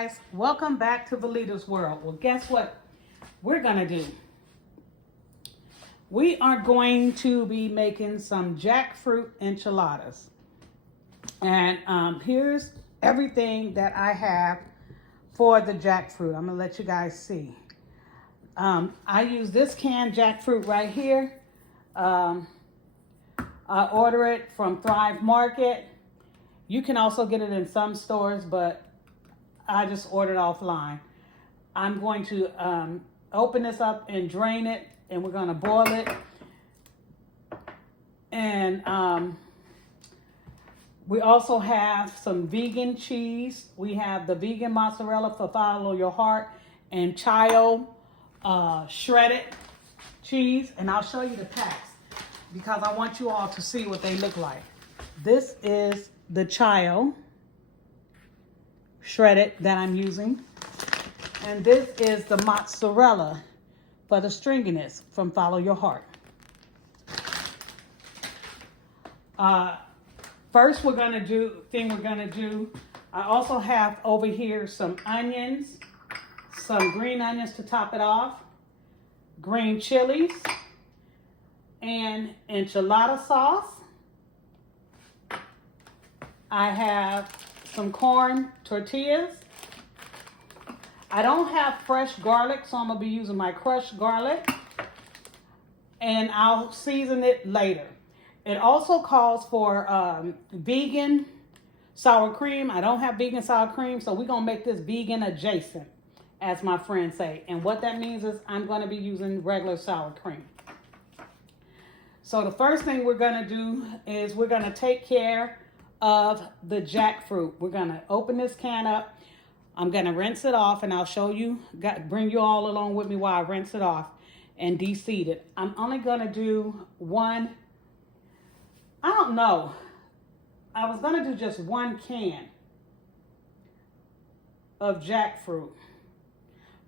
guys, welcome back to Valita's World. Well, guess what we're gonna do? We are going to be making some jackfruit enchiladas. And here's everything that I have for the jackfruit. I'm gonna let you guys see. I use this canned jackfruit right here. I order it from Thrive Market. You can also get it in some stores, but I just ordered offline. I'm going to open this up and drain it, and we're going to boil it. And we also have some vegan cheese. We have the vegan mozzarella for Follow Your Heart and child shredded cheese. And I'll show you the packs because I want you all to see what they look like. This is the child shredded that I'm using. And this is the mozzarella for the stringiness from Follow Your Heart. First we're gonna do, I also have over here some onions, some green onions to top it off, green chilies, and enchilada sauce. I have some corn tortillas. I don't have fresh garlic, so I'm gonna be using my crushed garlic, and I'll season it later. It also calls for vegan sour cream. I don't have vegan sour cream, so we're gonna make this vegan adjacent, as my friends say. And what that means is I'm gonna be using regular sour cream. So the first thing we're gonna do is we're gonna take care of the jackfruit. We're gonna open this can up. I'm gonna rinse it off, and I'll show you, bring you all along with me while I rinse it off and de-seed it. I'm only gonna do one, I don't know. I was gonna do just one can of jackfruit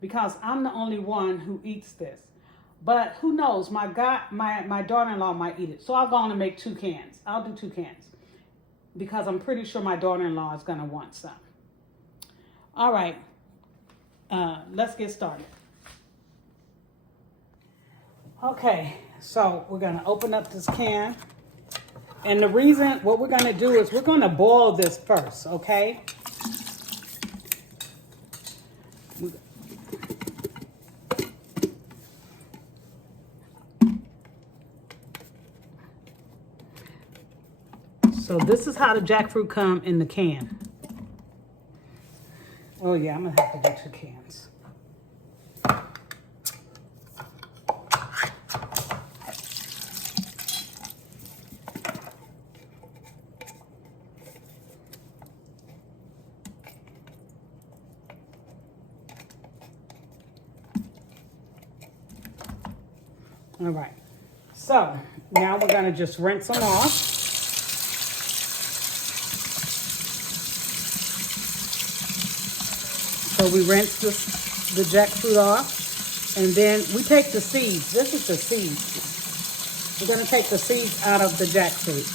because I'm the only one who eats this. But who knows, my daughter-in-law might eat it. So I'll go on and make 2 cans. I'll do 2 cans because I'm pretty sure my daughter-in-law is gonna want some. All right, let's get started. Okay, so we're gonna open up this can. And the reason, what we're gonna do is we're gonna boil this first, okay? So this is how the jackfruit come in the can. Oh yeah, I'm gonna have to do 2 cans. All right, so now we're gonna just rinse them off. So we rinse the jackfruit off, and then we take the seeds. This is the seeds. We're gonna take the seeds out of the jackfruit.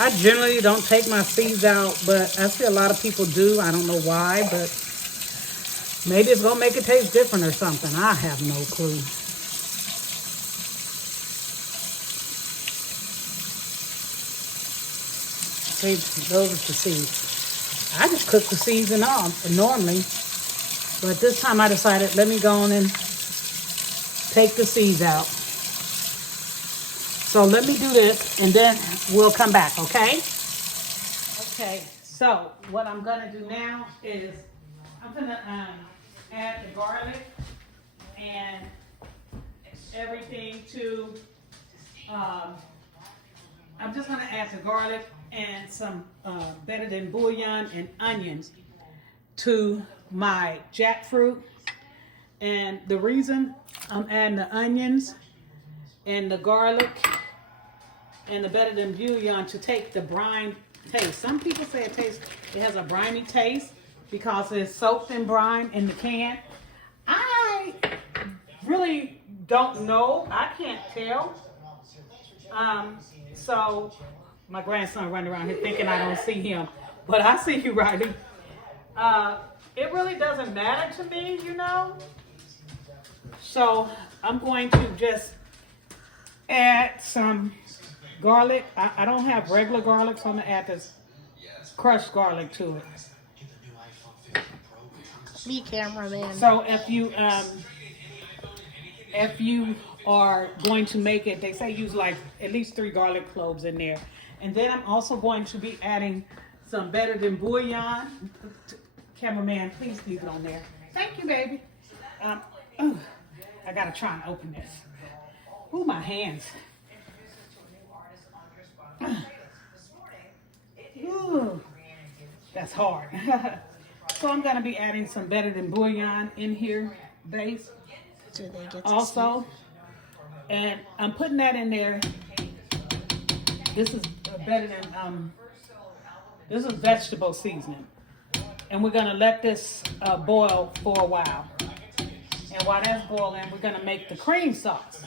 I generally don't take my seeds out, but I see a lot of people do. I don't know why, but maybe it's gonna make it taste different or something. I have no clue. See, those are the seeds. I just cook the seeds and all normally, but this time I decided let me go on and take the seeds out. So let me do this, and then we'll come back, okay? Okay, so what I'm gonna do now is I'm gonna add the garlic and everything to, I'm just gonna add the garlic and some better than bouillon and onions to my jackfruit. And the reason I'm adding the onions and the garlic and the better than bouillon to take the brine taste. Some people say it has a briny taste because it's soaked in brine in the can. I really don't know. I can't tell. So my grandson running around here thinking I don't see him, but I see you, Riley. It really doesn't matter to me, you know. So I'm going to just add some garlic. I don't have regular garlic, so I'm gonna add this crushed garlic to it. Me, cameraman. So if you are going to make it, they say use like at least 3 garlic cloves in there. And then I'm also going to be adding some better than bouillon. Cameraman, please leave it on there. Thank you, baby. I gotta try and open this. Ooh, my hands. Ooh, that's hard. So I'm gonna be adding some better than bouillon in here, base. So they get to Also, and I'm putting that in there. This is better than this is vegetable seasoning, and we're gonna let this boil for a while. And while that's boiling, we're gonna make the cream sauce.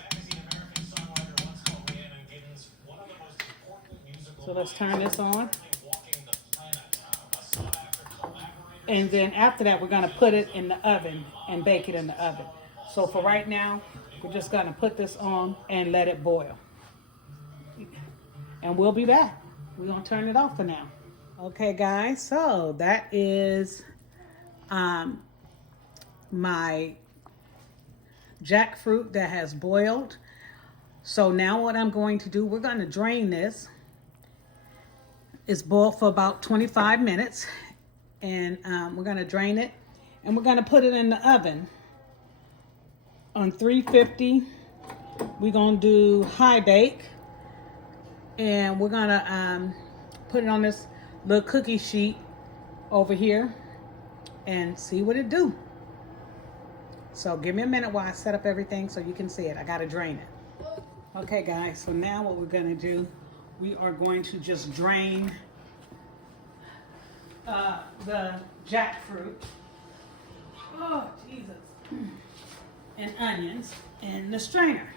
So let's turn this on. And then after that, we're gonna put it in the oven and bake it in the oven. So for right now, we're just gonna put this on and let it boil. And we'll be back. We're gonna turn it off for now. Okay, guys, so that is my jackfruit that has boiled. So now what I'm going to do, we're gonna drain this. It's boiled for about 25 minutes. And we're gonna drain it. And we're gonna put it in the oven on 350. We're gonna do high bake. And we're gonna put it on this little cookie sheet over here and see what it do. So give me a minute while I set up everything so you can see it. I gotta drain it. Okay, guys, so now what we're gonna do, we are going to just drain the jackfruit. Oh, Jesus. And onions in the strainer.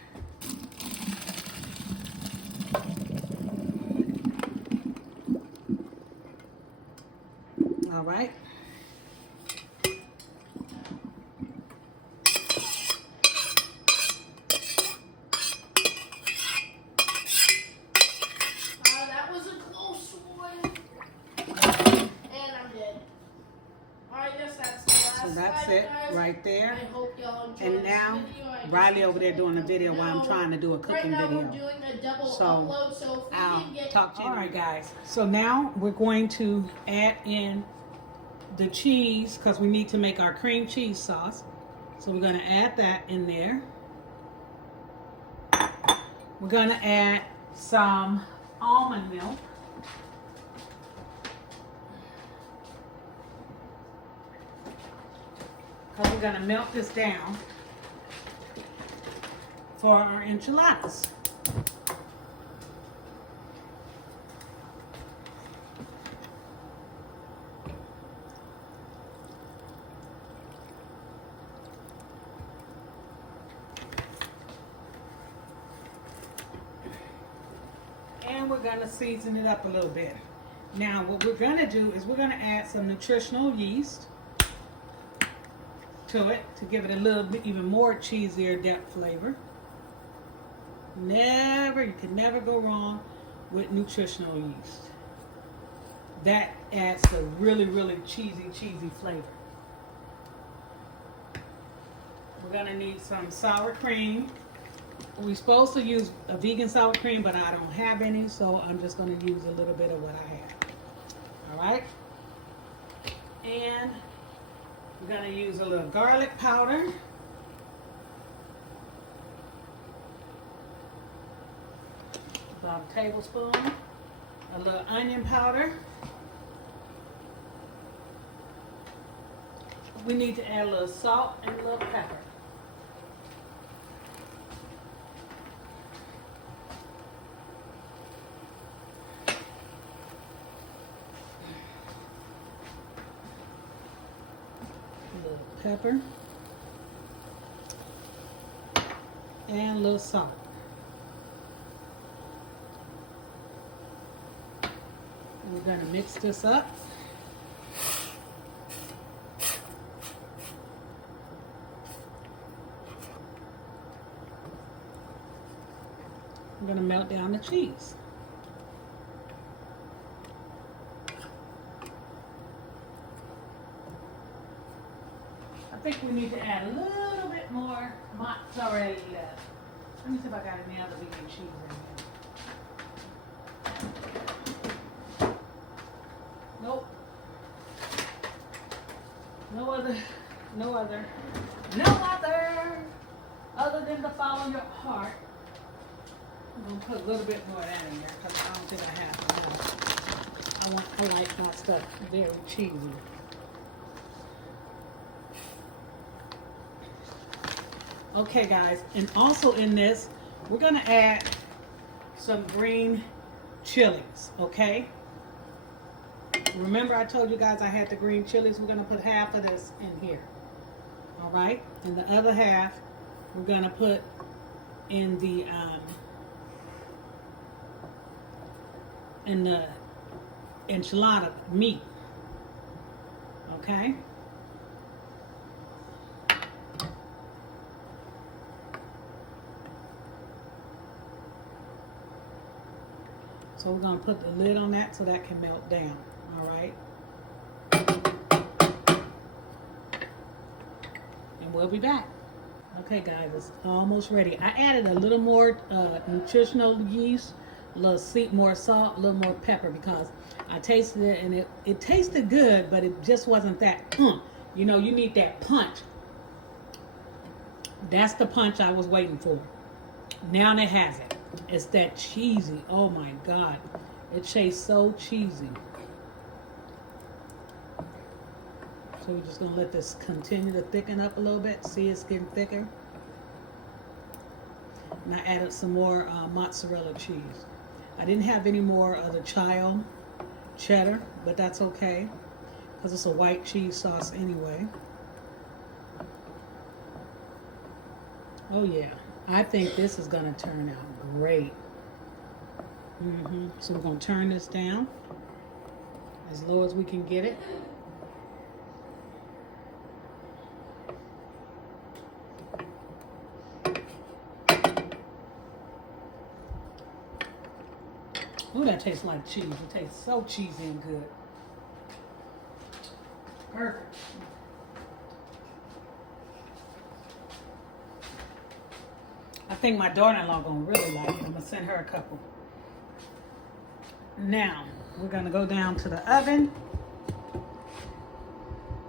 All right. that was a close one. And I'm dead. I guess that's the last So that's slide, it guys. right there. I hope y'all enjoyed And now this video. I Riley just over there doing a video while I'm trying to do a Right cooking now video. we're doing a double So, upload, so if we I'll can get talk to you. All right, guys. So now we're going to add in the cheese because we need to make our cream cheese sauce. So we're going to add that in there. We're going to add some almond milk. Because we're going to melt this down for our enchiladas. And we're going to season it up a little bit. Now what we're going to do is we're going to add some nutritional yeast to it to give it a little bit even more cheesier depth flavor. You can never go wrong with nutritional yeast. That adds a really, really cheesy flavor. We're gonna need some sour cream. We're supposed to use a vegan sour cream, but I don't have any, so I'm just gonna use a little bit of what I have. All right? And we're gonna use a little garlic powder. About a tablespoon. A little onion powder. We need to add a little salt and a little pepper. A little pepper. and a little salt. And we're going to mix this up. I'm going to melt down the cheese. I think we need to add a little bit more mozzarella. Let me see if I got any other vegan cheese in here. Nope. No other than to follow your heart. I'm gonna put a little bit more of that in there because I don't think I have enough. I like my stuff very cheesy. Okay guys, and also in this, we're gonna add some green chilies, okay? Remember I told you guys I had the green chilies? We're gonna put half of this in here, all right? And the other half, we're gonna put in the enchilada meat, okay? So we're going to put the lid on that so that can melt down, all right? And we'll be back. Okay guys, it's almost ready. I added a little more nutritional yeast, a little more salt, a little more pepper because I tasted it and it tasted good, but it just wasn't that, you know, you need that punch. That's the punch I was waiting for. Now it has it. It's that cheesy. Oh my God. It tastes so cheesy. So we're just going to let this continue to thicken up a little bit. See, it's getting thicker. And I added some more mozzarella cheese. I didn't have any more of the child cheddar, but that's okay because it's a white cheese sauce anyway. Oh yeah. I think this is going to turn out great. So we're going to turn this down as low as we can get it. Ooh, that tastes like cheese. It tastes so cheesy and good. Perfect. I think my daughter-in-law gonna really like it. I'm gonna send her a couple. Now, we're gonna go down to the oven.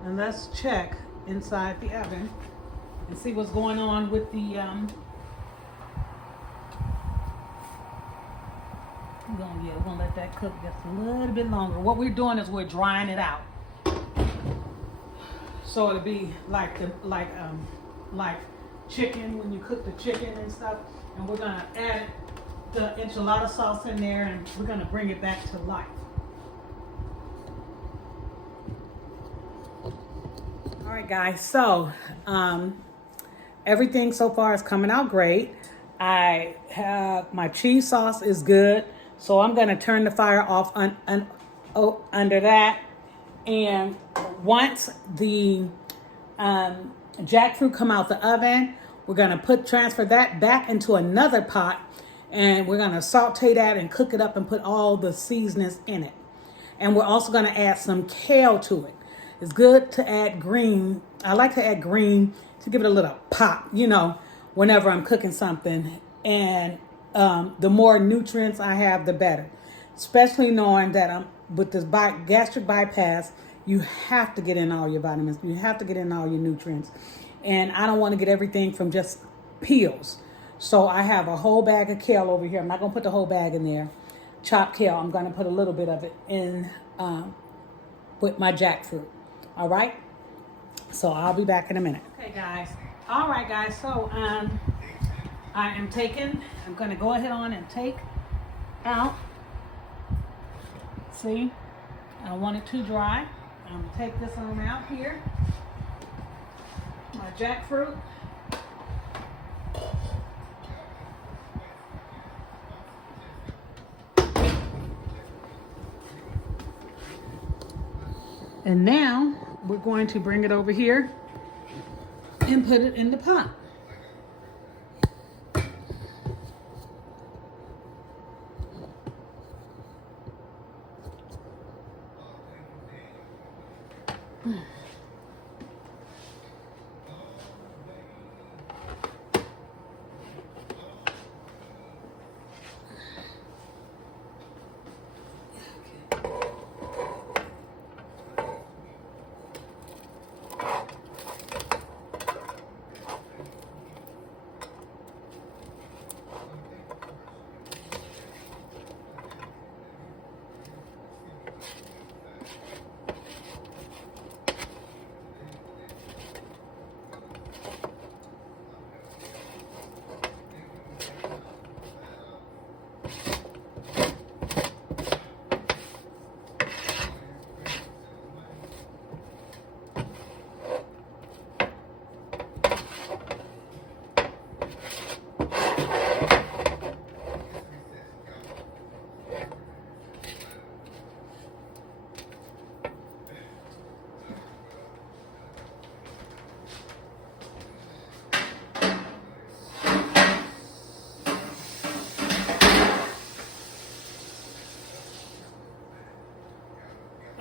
And let's check inside the oven and see what's going on with the we're gonna let that cook just a little bit longer. What we're doing is we're drying it out. So it'll be like chicken when you cook the chicken and stuff. And we're gonna add the enchilada sauce in there and we're gonna bring it back to life. All right guys, so everything so far is coming out great. I have my cheese sauce is good. So I'm going to turn the fire off under that. And once the jackfruit come out the oven, we're going to transfer that back into another pot. And we're going to saute that and cook it up and put all the seasonings in it. And we're also going to add some kale to it. It's good to add green. I like to add green to give it a little pop, you know, whenever I'm cooking something. And the more nutrients I have, the better. Especially knowing that with this gastric bypass, you have to get in all your vitamins. You have to get in all your nutrients. And I don't want to get everything from just peels. So I have a whole bag of kale over here. I'm not going to put the whole bag in there. Chopped kale. I'm going to put a little bit of it in with my jackfruit. All right? So I'll be back in a minute. Okay, guys. All right, guys. So I'm going to go ahead on and take out. See? I don't want it too dry. I'm going to take this on out here. My jackfruit. And now we're going to bring it over here and put it in the pot.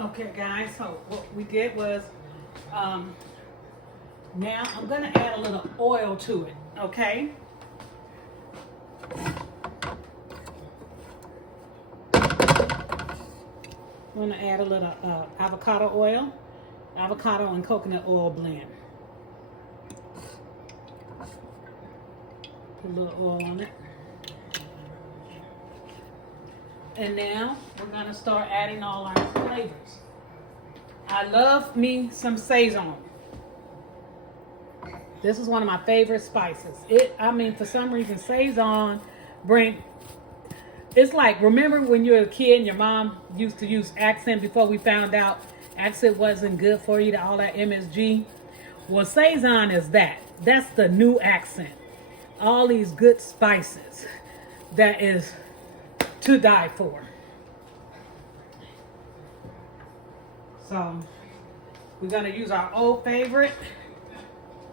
Okay, guys, so what we did was, now I'm gonna add a little oil to it, okay? I'm gonna add a little avocado oil, avocado and coconut oil blend. Put a little oil on it. And now we're gonna start adding all our flavors. I love me some Sazon. This is one of my favorite spices. For some reason, Sazon it's like, remember when you were a kid and your mom used to use accent before we found out accent wasn't good for you, all that MSG? Well, Sazon is that. That's the new accent. All these good spices that is to die for. So we're gonna use our old favorite,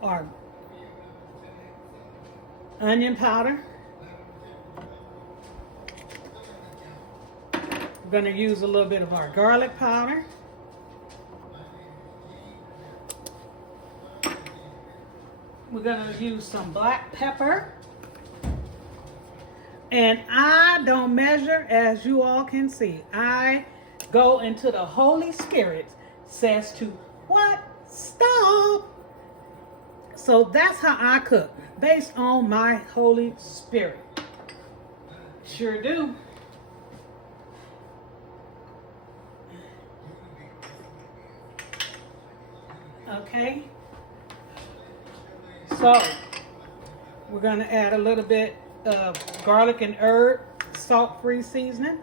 our onion powder. We're gonna use a little bit of our garlic powder. We're gonna use some black pepper. And I don't measure, as you all can see. I go into the Holy Spirit says to what? Stop. So that's how I cook, based on my Holy Spirit. Sure do. Okay. So we're gonna add a little bit of garlic and herb salt-free seasoning.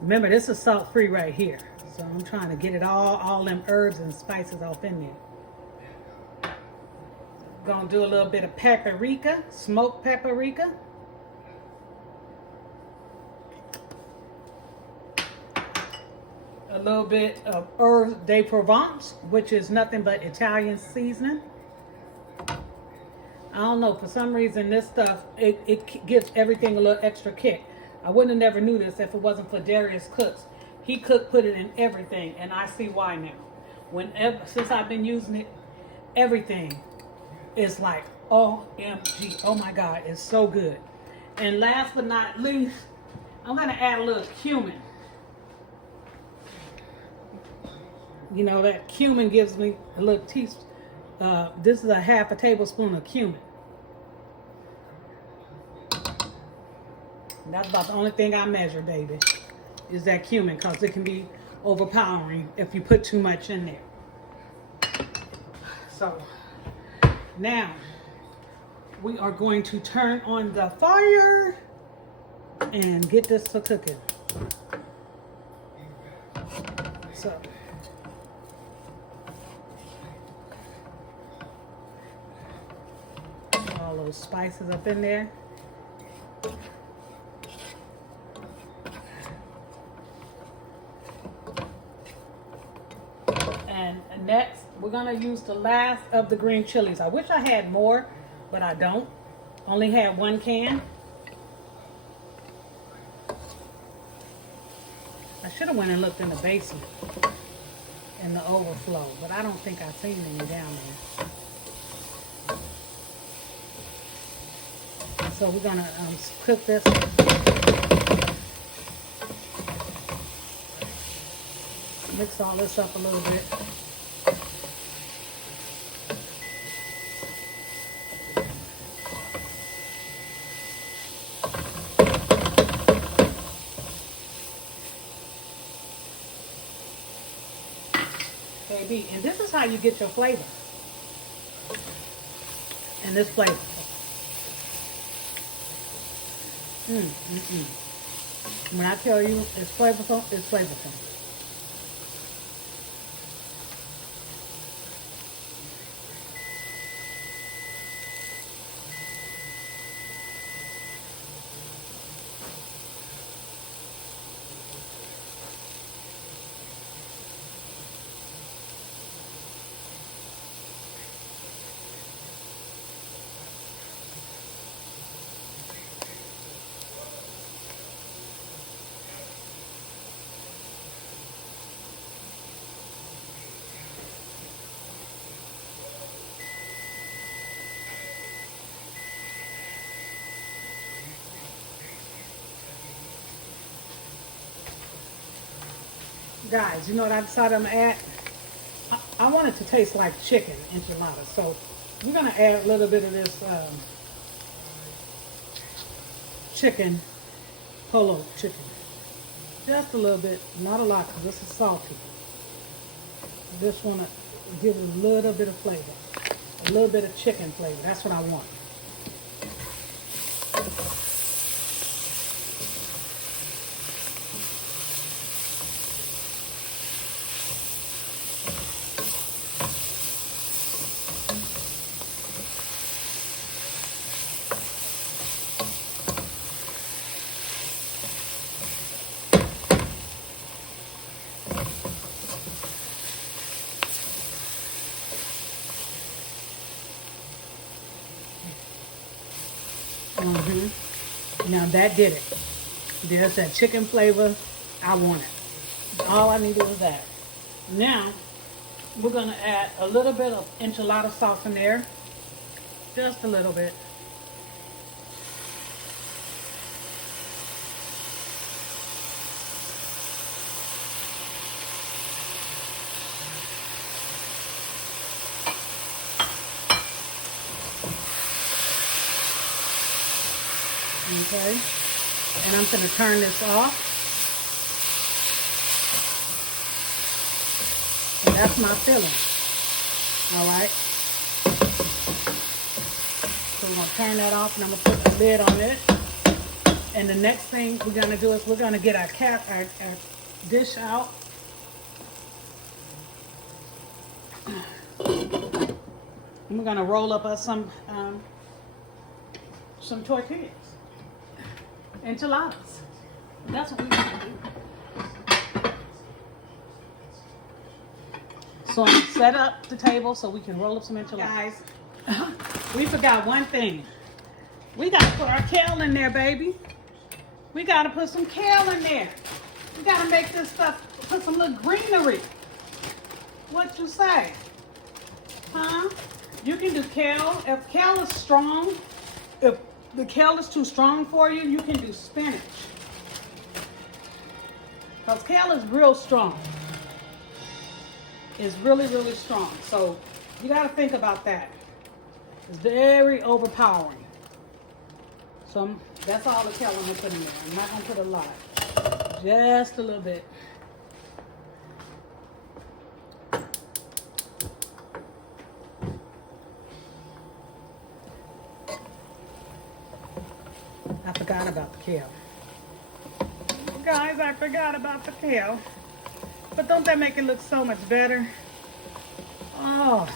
Remember, this is salt-free right here. So I'm trying to get it all them herbs and spices off in there. Gonna do a little bit of paprika, smoked paprika. A little bit of herbes de Provence, which is nothing but Italian seasoning. I don't know, for some reason this stuff, it gives everything a little extra kick. I wouldn't have never knew this if it wasn't for Darius Cooks. He put it in everything, and I see why now. Since I've been using it, everything is like, OMG, oh my God, it's so good. And last but not least, I'm gonna add a little cumin. You know, that cumin gives me a little teaspoon. This is a half a tablespoon of cumin. And that's about the only thing I measure, baby, is that cumin, because it can be overpowering if you put too much in there. So now we are going to turn on the fire and get this to cooking. So all those spices up in there. And next, we're gonna use the last of the green chilies. I wish I had more, but I don't. Only had 1 can. I should have went and looked in the basement, in the overflow, but I don't think I've seen any down there. So we're gonna cook this. Mix all this up a little bit. Baby, and this is how you get your flavor. And this flavor. When I tell you it's flavorful, it's flavorful. Guys, you know what I decided I'm gonna add? I want it to taste like chicken enchiladas, so we're gonna add a little bit of this chicken, polo chicken. Just a little bit, not a lot, because this is salty. Just want to give it a little bit of flavor, a little bit of chicken flavor. That's what I want. Now that did it. There's that chicken flavor I wanted. All I needed was that. Now we're gonna add a little bit of enchilada sauce in there. Just a little bit. Okay, and I'm going to turn this off. And that's my filling. All right. So we're going to turn that off, and I'm going to put the lid on it. And the next thing we're going to do is we're going to get our dish out. And we're going to roll up some tortillas. Enchiladas. That's what we're gonna do. So I'm gonna set up the table so we can roll up some enchiladas. Guys, we forgot one thing. We gotta put our kale in there, baby. We gotta put some kale in there. We gotta make this stuff, put some little greenery. What you say? Huh? You can do kale. If kale is strong, if the kale is too strong for you, you can do spinach. Because kale is real strong. It's really, really strong. So you got to think about that. It's very overpowering. So that's all the kale I'm going to put in there. I'm not going to put a lot. Just a little bit. I forgot about the kale. Guys, I forgot about the kale. But don't that make it look so much better? Oh.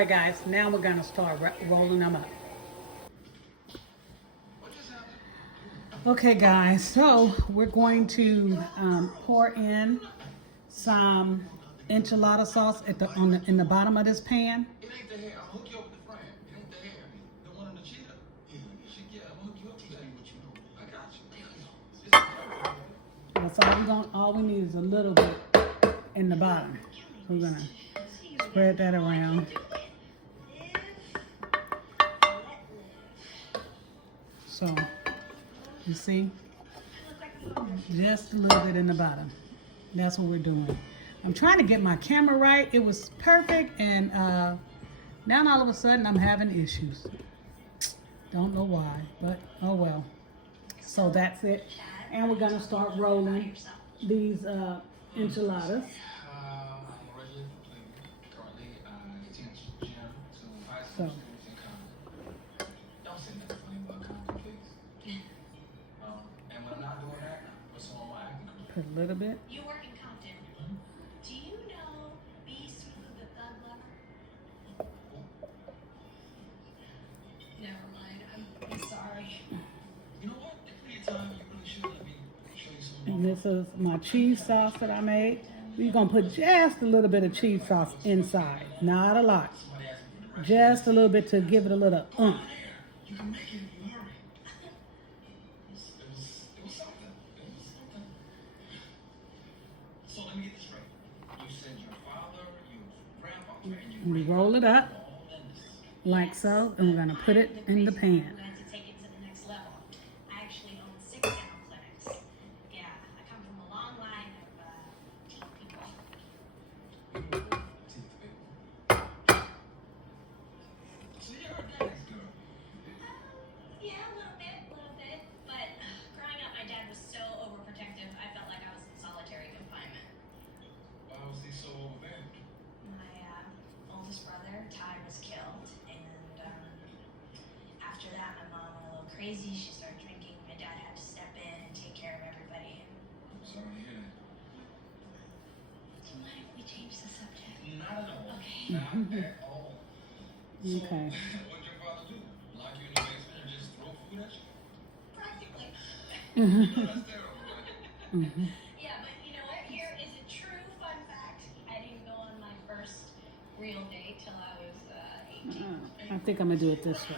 right, guys, now we're gonna start rolling them up. Okay, guys, so we're going to pour in some enchilada sauce at in the bottom of this pan. It ain't the hair. I'll hook you up with the friend. It ain't the hair. The one on the cheetah. Yeah, I'm gonna hook you up. Tell you what you know. I got you. That's all we need is a little bit in the bottom. So we're gonna spread that around. So, you see, just a little bit in the bottom. That's what we're doing. I'm trying to get my camera right. It was perfect, and now all of a sudden I'm having issues. Don't know why, but oh well. So that's it. And we're gonna start rolling these enchiladas. So. Put a little bit. You work in Compton. Do you know Beast the Thug Lover? Never mind. I'm sorry. You know what? If you time, you really should let me show you some. And this is my cheese sauce that I made. We're gonna put just a little bit of cheese sauce inside, not a lot. Just a little bit to give it a little You can make it if you hurry. It was something. It was something. So let me get this straight. You said your father, your grandpa, and your And we roll it up like so, and we're gonna put it in the pan. We had to take it to the next level. I actually own 6 dental clinics. Yeah, I come from a long line of teeth people. So you're a daddy's girl. Yeah, a little bit. But growing up, my dad was so overprotective, I felt like I was in solitary confinement. Why was he so overbearing? My oldest brother, Ty, was killed, and after that, my mom went a little crazy. She started drinking. My dad had to step in and take care of everybody. I'm sorry to hear that. Do you mind if we change the subject? Not at all. Okay. Not at all. So, Okay. what'd your father do? Lock you in the basement and just throw food at you? Practically. You know that's terrible, right? Yeah, but you know what? Here is a true fun fact. I didn't go on my first real date till I was 18. I think I'm gonna do it this way.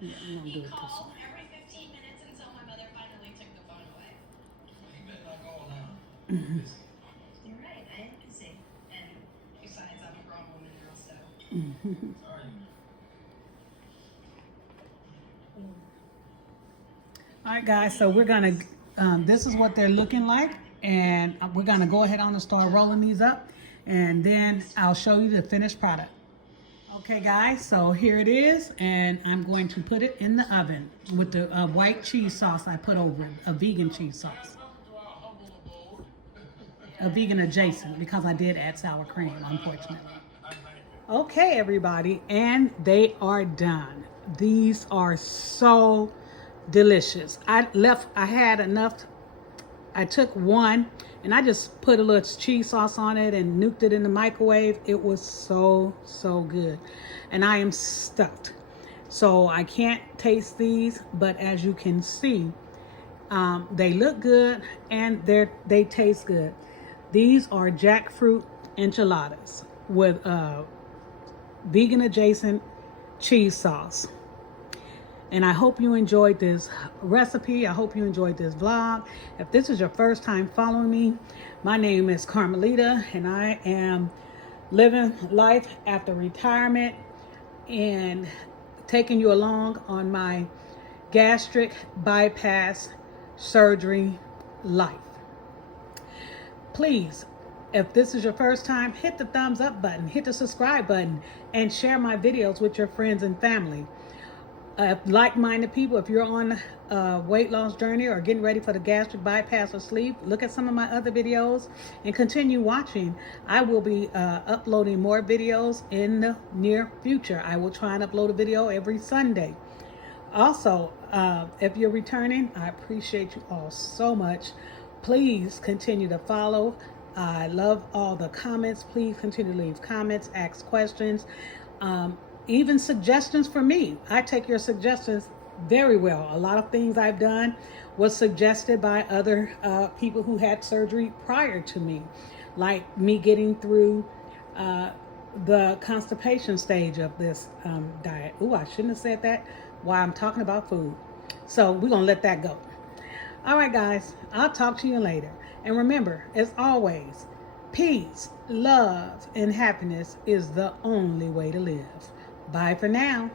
Yeah, I'm gonna He do it this called way. every 15 minutes until my mother finally took the phone away. He better not go now. You're right, I am busy. And besides, I'm a grown woman now, so. Sorry. All right, guys, so we're gonna, this is what they're looking like, and we're gonna go ahead on and start rolling these up, and then I'll show you the finished product. Okay, guys, so here it is, and I'm going to put it in the oven with the white cheese sauce I put over it, a vegan cheese sauce. A vegan adjacent, because I did add sour cream, unfortunately. Okay, everybody, and they are done. These are so delicious. I had enough. I took one and I just put a little cheese sauce on it and nuked it in the microwave. It was so good, and I am stuffed, so I can't taste these, but as you can see, they look good and they taste good. These are jackfruit enchiladas with vegan adjacent cheese sauce. And I hope you enjoyed this recipe. I hope you enjoyed this vlog. If this is your first time following me, my name is Carmelita, and I am living life after retirement and taking you along on my gastric bypass surgery life. Please, if this is your first time, hit the thumbs up button, hit the subscribe button, and share my videos with your friends and family. Like-minded people, if you're on a weight loss journey or getting ready for the gastric bypass or sleeve, look at some of my other videos and continue watching. I will be uploading more videos in the near future. I will try and upload a video every Sunday. Also, if you're returning, I appreciate you all so much. Please continue to follow I love all the comments. Please continue to leave comments, ask questions, even suggestions for me. I take your suggestions very well. A lot of things I've done was suggested by other people who had surgery prior to me, like me getting through the constipation stage of this diet. Ooh, I shouldn't have said that while I'm talking about food. So we're going to let that go. All right, guys, I'll talk to you later. And remember, as always, peace, love, and happiness is the only way to live. Bye for now.